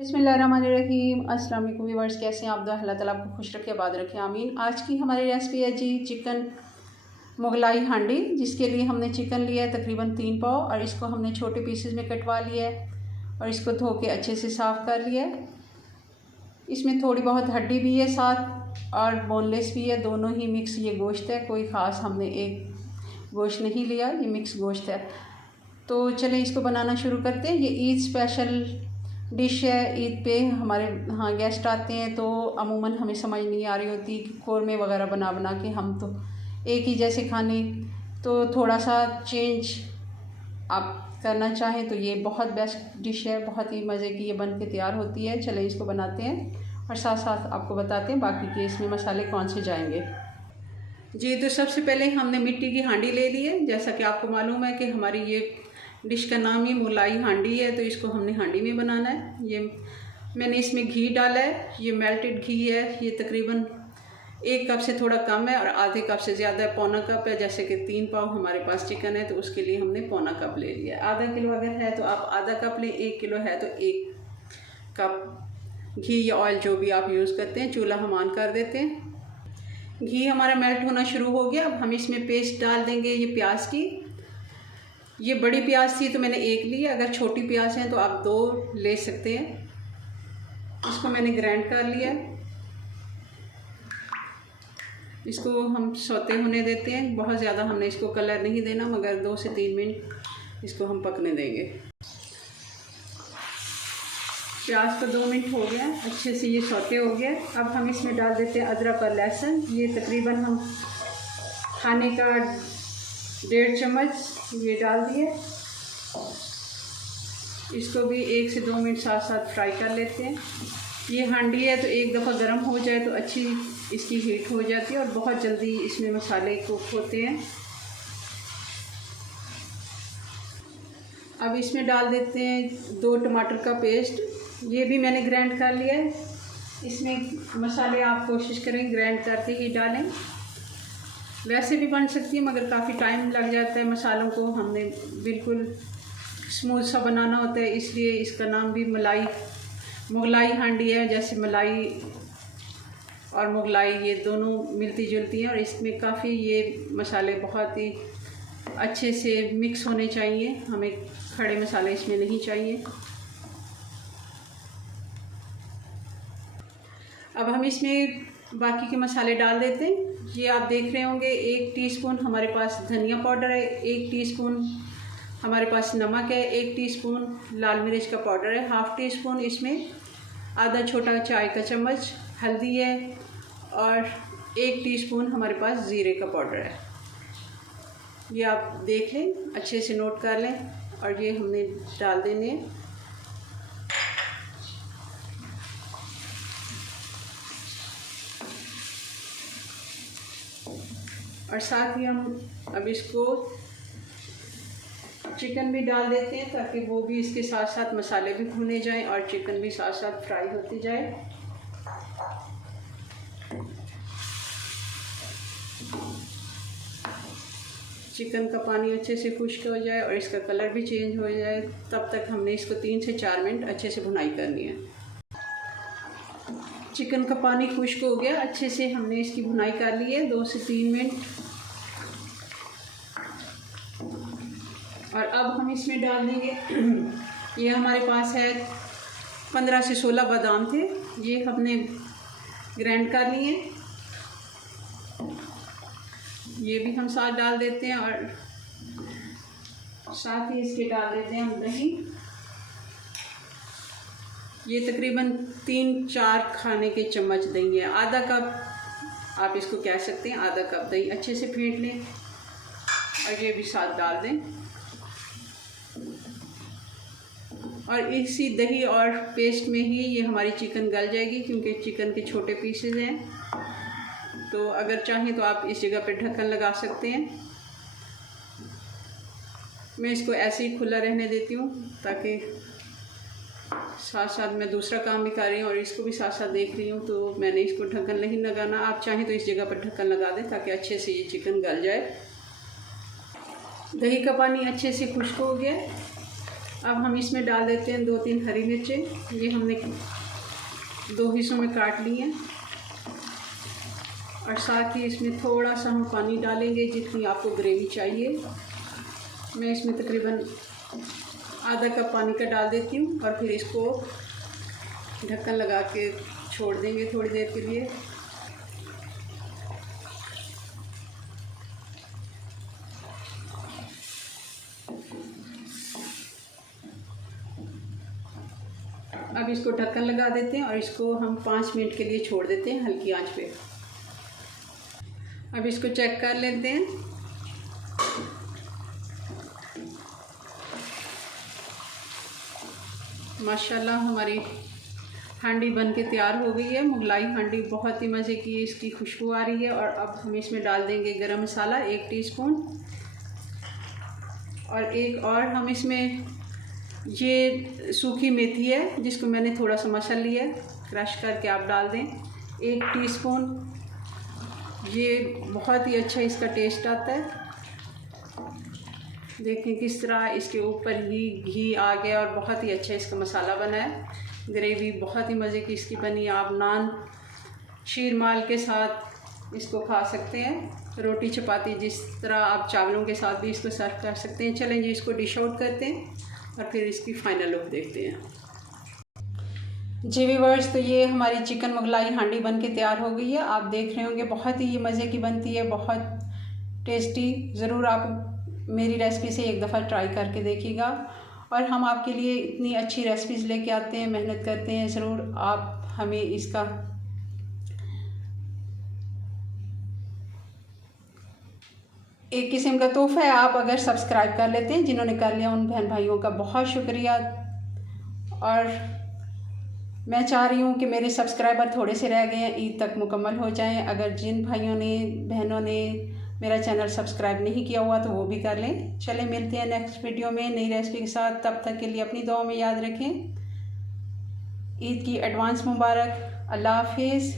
बिस्मिल्लाहिर्रहमानिर्रहीम। अस्सलाम वालेकुम व्यूअर्स, कैसे हैं आप? दो अल्लाह ताला आपको खुश रखे, आबाद रखे, आमीन। आज की हमारी रेसिपी है जी चिकन मुगलाई हांडी, जिसके लिए हमने चिकन लिया है तकरीबन 3 पाव और इसको हमने छोटे पीसेस में कटवा लिया है और इसको धो के अच्छे से साफ़ कर लिया है। इसमें थोड़ी बहुत हड्डी भी है साथ और बोनलेस भी है, दोनों ही मिक्स ये गोश्त है, कोई ख़ास हमने एक गोश्त नहीं लिया, ये मिक्स गोश्त है। तो चलें इसको बनाना शुरू करते हैं। ये ईद स्पेशल डिश है। ईद पे हमारे यहाँ गेस्ट आते हैं तो अमूमन हमें समझ नहीं आ रही होती कि कौरमे वगैरह बना के हम तो एक ही जैसे खाने, तो थोड़ा सा चेंज आप करना चाहें तो ये बहुत बेस्ट डिश है, बहुत ही मज़े की ये बन के तैयार होती है। चलें इसको बनाते हैं और साथ साथ आपको बताते हैं बाकी के इसमें मसाले कौन से जाएंगे। जी, तो सबसे पहले हमने मिट्टी की हांडी ले ली है। जैसा कि आपको मालूम है कि हमारी ये डिश का नाम ही मुगलाई हांडी है, तो इसको हमने हांडी में बनाना है। ये मैंने इसमें घी डाला है, ये मेल्टेड घी है, ये तकरीबन 1 कप से थोड़ा कम है और आधे कप से ज़्यादा है, पौना कप है। जैसे कि 3 पाव हमारे पास चिकन है तो उसके लिए हमने पौना कप ले लिया। आधा किलो अगर है तो आप आधा कप लें, 1 किलो है तो 1 कप घी या ऑयल जो भी आप यूज़ करते हैं। चूल्हा हम ऑन कर देते हैं। घी हमारा मेल्ट होना शुरू हो गया। अब हम इसमें पेस्ट डाल देंगे ये प्याज की। ये बड़ी प्याज थी तो मैंने 1 ली, अगर छोटी प्याज है तो आप 2 ले सकते हैं। इसको मैंने ग्राइंड कर लिया। इसको हम सौते होने देते हैं, बहुत ज़्यादा हमने इसको कलर नहीं देना, मगर 2 से 3 मिनट इसको हम पकने देंगे। प्याज को 2 मिनट हो गया, अच्छे से ये सौते हो गया। अब हम इसमें डाल देते हैं अदरक और लहसुन। ये तकरीबन हम खाने का 1.5 चम्मच ये डाल दिए। इसको भी 1 से 2 मिनट साथ साथ फ्राई कर लेते हैं। ये हांडी है तो एक दफ़ा गर्म हो जाए तो अच्छी इसकी हीट हो जाती है और बहुत जल्दी इसमें मसाले कुक होते हैं। अब इसमें डाल देते हैं 2 टमाटर का पेस्ट, ये भी मैंने ग्राइंड कर लिया है। इसमें मसाले आप कोशिश करें ग्राइंड करके ही डालें, वैसे भी बन सकती है मगर काफ़ी टाइम लग जाता है मसालों को, हमने बिल्कुल स्मूथ सा बनाना होता है, इसलिए इसका नाम भी मुगलाई हांडी है। जैसे मलाई और मुगलाई ये दोनों मिलती जुलती हैं और इसमें काफ़ी ये मसाले बहुत ही अच्छे से मिक्स होने चाहिए, हमें खड़े मसाले इसमें नहीं चाहिए। अब हम इसमें बाकी के मसाले डाल देते हैं। ये आप देख रहे होंगे 1 टीस्पून हमारे पास धनिया पाउडर है, 1 टीस्पून हमारे पास नमक है, 1 टीस्पून लाल मिर्च का पाउडर है, ½ टीस्पून इसमें आधा छोटा चाय का चम्मच हल्दी है और 1 टीस्पून हमारे पास ज़ीरे का पाउडर है। ये आप देख लें, अच्छे से नोट कर लें और ये हमने डाल देने हैं। और साथ ही हम अब इसको चिकन भी डाल देते हैं ताकि वो भी इसके साथ साथ मसाले भी भुने जाएं और चिकन भी साथ साथ फ्राई होती जाए। चिकन का पानी अच्छे से खुश्क हो जाए और इसका कलर भी चेंज हो जाए, तब तक हमने इसको 3 से 4 मिनट अच्छे से भुनाई करनी है। चिकन का पानी खुश्क हो गया, अच्छे से हमने इसकी भुनाई कर ली है 2 से 3 मिनट। और अब हम इसमें डाल देंगे, ये हमारे पास है 15 से 16 बादाम थे, ये हमने ग्राइंड कर लिए। ये भी हम साथ डाल देते हैं और साथ ही इसके डाल देते हैं हम दही। ये तकरीबन 3-4 खाने के चम्मच दही है, आधा कप आप इसको कह सकते हैं, आधा कप दही अच्छे से फेंट लें और ये भी साथ डाल दें। और इसी दही और पेस्ट में ही ये हमारी चिकन गल जाएगी, क्योंकि चिकन के छोटे पीसेज हैं। तो अगर चाहें तो आप इस जगह पे ढक्कन लगा सकते हैं। मैं इसको ऐसे ही खुला रहने देती हूँ ताकि साथ साथ मैं दूसरा काम भी कर रही हूँ और इसको भी साथ साथ देख रही हूँ, तो मैंने इसको ढक्कन नहीं लगाना। आप चाहें तो इस जगह पर ढक्कन लगा दें ताकि अच्छे से ये चिकन गल जाए। दही का पानी अच्छे से खुश्क हो गया। अब हम इसमें डाल देते हैं 2-3 हरी मिर्चें। ये हमने 2 हिस्सों में काट ली हैं और साथ ही इसमें थोड़ा सा हम पानी डालेंगे जितनी आपको ग्रेवी चाहिए। मैं इसमें तकरीबन आधा कप पानी का डाल देती हूँ और फिर इसको ढक्कन लगा के छोड़ देंगे थोड़ी देर के लिए। अब इसको ढक्कन लगा देते हैं और इसको हम 5 मिनट के लिए छोड़ देते हैं हल्की आंच पे। अब इसको चेक कर लेते हैं। माशाल्लाह हमारी हांडी बन के तैयार हो गई है। मुगलाई हांडी बहुत ही मज़े की, इसकी खुशबू आ रही है। और अब हम इसमें डाल देंगे गरम मसाला 1 टीस्पून और एक और हम इसमें ये सूखी मेथी है जिसको मैंने थोड़ा सा मसल लिया है, क्रश करके आप डाल दें 1 टीस्पून। ये बहुत ही अच्छा इसका टेस्ट आता है। देखें किस तरह इसके ऊपर ही घी आ गया और बहुत ही अच्छा इसका मसाला बना है। ग्रेवी बहुत ही मज़े की इसकी बनी। आप नान शीर माल के साथ इसको खा सकते हैं, रोटी चपाती जिस तरह आप चावलों के साथ भी इसको सर्व कर सकते हैं। चलें जी इसको डिश आउट करते हैं और फिर इसकी फ़ाइनल लुक देखते हैं। जी व्यूअर्स, तो ये हमारी चिकन मुगलाई हांडी बन के तैयार हो गई है। आप देख रहे होंगे बहुत ही ये मज़े की बनती है, बहुत टेस्टी। ज़रूर आप मेरी रेसिपी से एक दफ़ा ट्राई करके देखिएगा। और हम आपके लिए इतनी अच्छी रेसिपीज़ लेके आते हैं, मेहनत करते हैं। ज़रूर आप हमें इसका एक किस्म का तोहफ़ा है, आप अगर सब्सक्राइब कर लेते हैं। जिन्होंने कर लिया उन बहन भाइयों का बहुत शुक्रिया। और मैं चाह रही हूँ कि मेरे सब्सक्राइबर थोड़े से रह गए हैं, ईद तक मुकम्मल हो जाएं। अगर जिन भाइयों ने बहनों ने मेरा चैनल सब्सक्राइब नहीं किया हुआ तो वो भी कर लें। चलें मिलते हैं नेक्स्ट वीडियो में नई रेसिपी के साथ। तब तक के लिए अपनी दुआ में याद रखें। ईद की एडवांस मुबारक। अल्लाह हाफिज़।